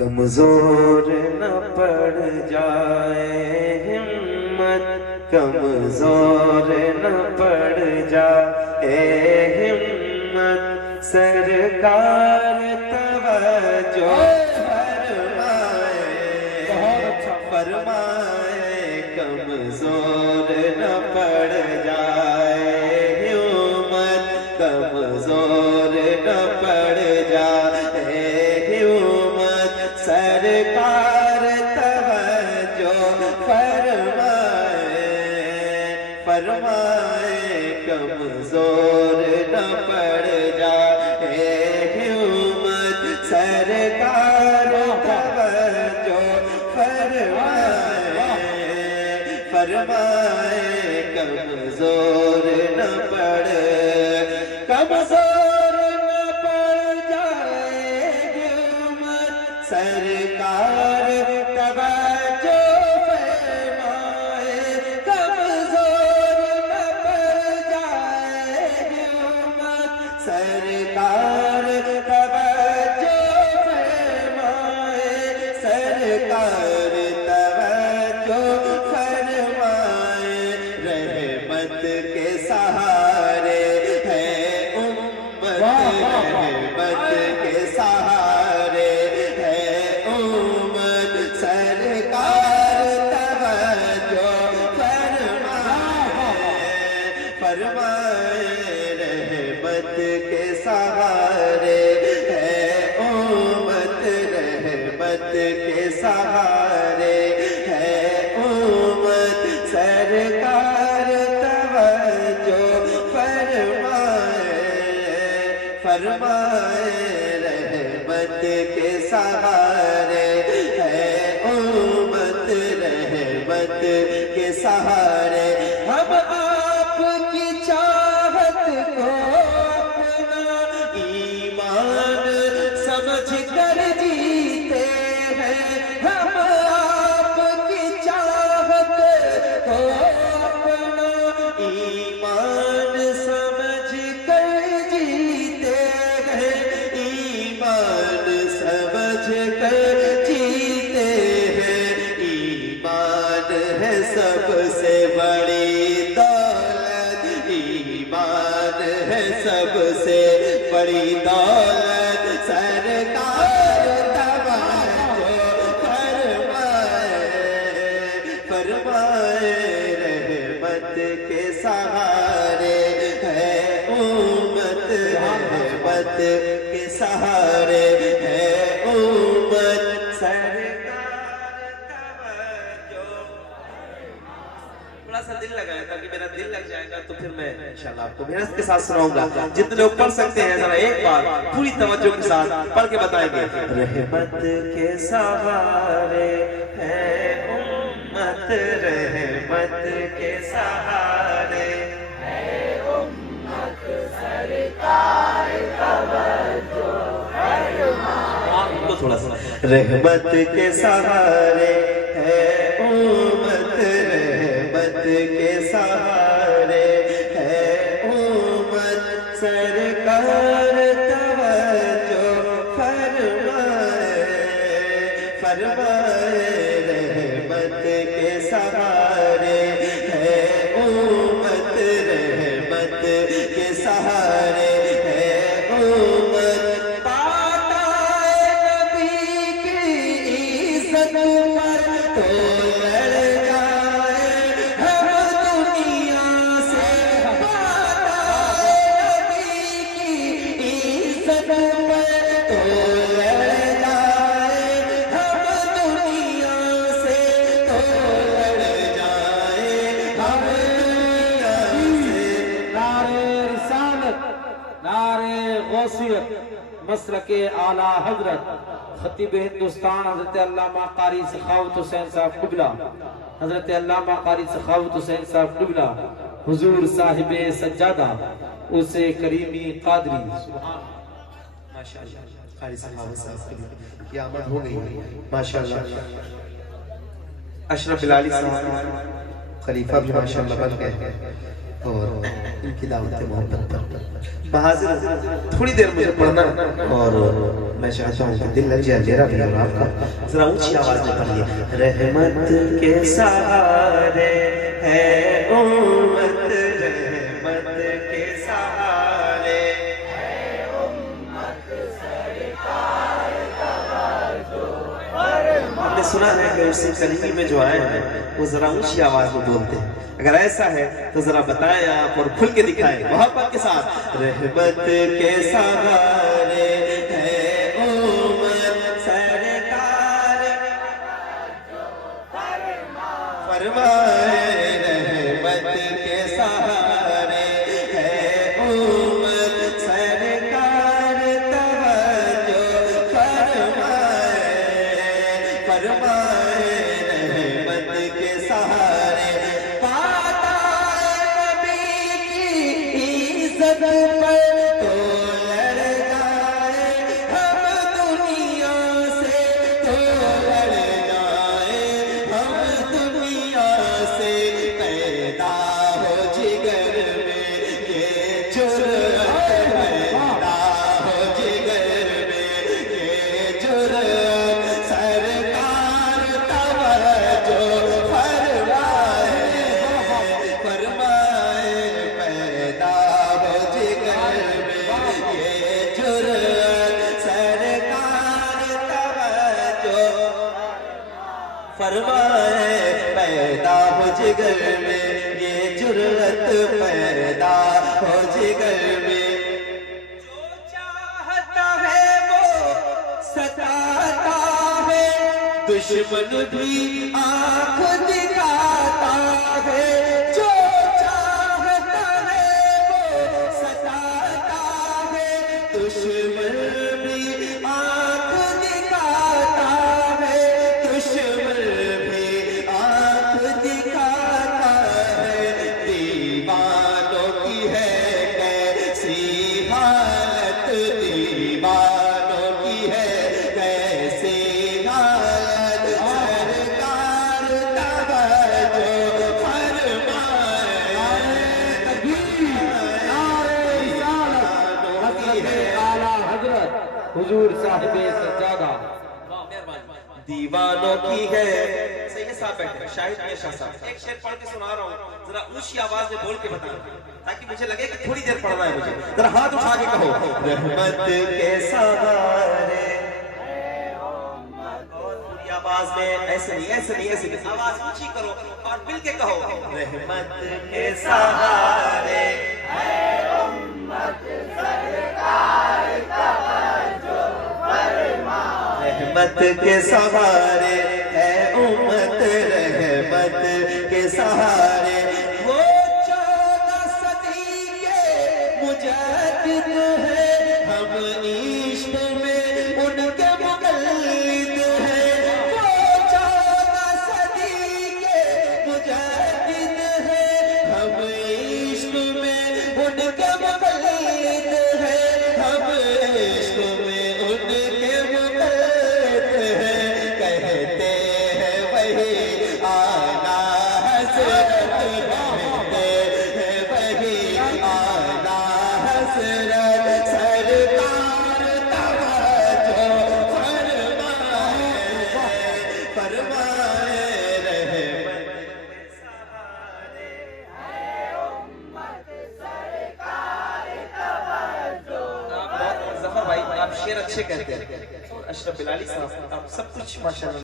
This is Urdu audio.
کمزور نہ پڑ جائے ہمت، کمزور نہ پڑ جائے ہمت، سرکار توجہ فرمائے، کمزور نہ پڑ جائے ہمت، کمزور نہ پڑ جائے ہمت، سرکار توجہ فرمائے، فرمائے کمزور نہ پڑ جائے ہمت، سرکار توجہ فرمائے، فرمائے کمزور نہ پڑ، کمزور نہ پڑ جائے ہمت، سرکار توجہ فرمائے، کمزور نہ پڑ جائے ہمت، سرکار توجہ فرمائے، سرکار توجہ فرمائے، رحمت کے سہارے ہے امت، رحمت کے سہارے ہے امت، سرکار توجہ فرمائے، فرمائے رحمت کے سہارے ہے امت، رحمت کے سہارے ہے امت، سرکار توجہ فرمائے، فرمائے رحمت کے سہارے ہے امت، رحمت کے سہارے، ہم آپ کی چاہت کو اپنا ایمان سمجھ کر جیتے ہیں، ہم آپ کی چاہت کو اپنا ایمان سمجھ کر جیتے ہیں، ایمان سمجھ کر جیتے ہیں، ایمان ہے سب سے بڑی دولت، ایمان ہے سب سے بڑی دولت، سرکار توجہ فرمائے، فرمائے رحمت کے سہارے ہے امت، رحمت کے سہارے ہے امت، سرکار توجہ، تھوڑا سا دل لگائیں تاکہ میرا دل لگ جائے گا تو پھر میں انشاءاللہ آپ کو محنت کے ساتھ سناؤں گا، جتنے لوگ پڑھ سکتے ہیں ذرا ایک بار پوری توجہ کے ساتھ پڑھ کے بتائیں گے، رحمت کے سہارے ہے امت، رحمت کے سہارے ہے امت، سرکار توجہ فرمائے، تھوڑا سا رحمت کے سہارے ہے امت، رحمت کے سہارے ہے امت، سرکار توجہ فرمائے، فرمائے رحمت کے سہارے ہے امت، رحمت کے سہارے ہے امت، پاتا نبی کی عزت پر تو لڑ جائے ہم دنیا سے، پاتا نبی کی عزت پر تو لڑ جائے ہم دنیا سے، تو لڑ جائے ہم دنیا سے، نعرہ رسالت، نعرہ غوثیت، مسلک اعلیٰ حضرت خطیب ہندوستان حضرت علامہ قاری سخاوت حسین صاحب قبلہ، حضرت علامہ قاری سخاوت حسین صاحب قبلہ، حضور صاحب سجادہ اسے کریمی قادری، ماشاءاللہ قاری سخاوت صاحب کی آمد ہو گئی، ماشاءاللہ اشرف بلالی صاحب خلیفہ بھی ماشاءاللہ بن گئے، اور ان کی دعوت محبت پر بحاضر تھوڑی دیر مجھے پڑھنا اور میں چاہتا ہوں کہ دل لگ جائے میرا بھی اور آپ کا ذرا اونچی آواز میں پڑھیے رحمت کے سہارے ہے امت رحمت کے سہارے ہے امت سرکار ہم نے سنا ہے کہ اسی کلیمی میں جو آئے ہیں وہ ذرا اونچی آواز میں بولتے ہیں اگر ایسا ہے تو ذرا بتائیں آپ اور کھل کے دکھائیں محبت کے ساتھ رحمت کے سہارے ہے امت سرکار فرمائے رحمت کے سہارے ہے امت سرکار توجہ فرمائے فرمائے رحمت کے سہارے فرمائے پیدا ہو جگر میں یہ جرأت پیدا ہو جگر میں جو چاہتا ہے وہ ستاتا ہے دشمن بھی آنکھ دکھاتا ہے جو چاہتا ہے وہ ستاتا ہے دشمن بھی آنکھ دکھاتا ہے دشمن حضور صاحب سجادہ دیوانوں کی ہے صحیح صاحب بیٹھے شاہد میں شاہ صاحب ایک شعر پڑھ کے سنا رہا ہوں ذرا اونچی آواز میں بول کے بتانا تاکہ مجھے لگے کہ تھوڑی دیر پڑھنا ہے مجھے ذرا ہاتھ اٹھا کے کہو رحمت کے سہارے اور پوری آواز میں ایسے نہیں آواز اونچی کرو اور مل کے کہو رحمت کے سہارے ہے امت سرکار رحمت کے سہارے ہے امت رحمت کے سہارے وہ 14 صدی کے مجدد ہے ہم عشق میں ان کے مقلد ہیں وہ 14 صدی کے مجدد ہے ہم عشق میں ان کے مقلد ہیں ہم عشق میں ان کے شعر اچھے کہتے ہیں اشرف بلالی صاحب آپ سب کچھ ماشاءاللہ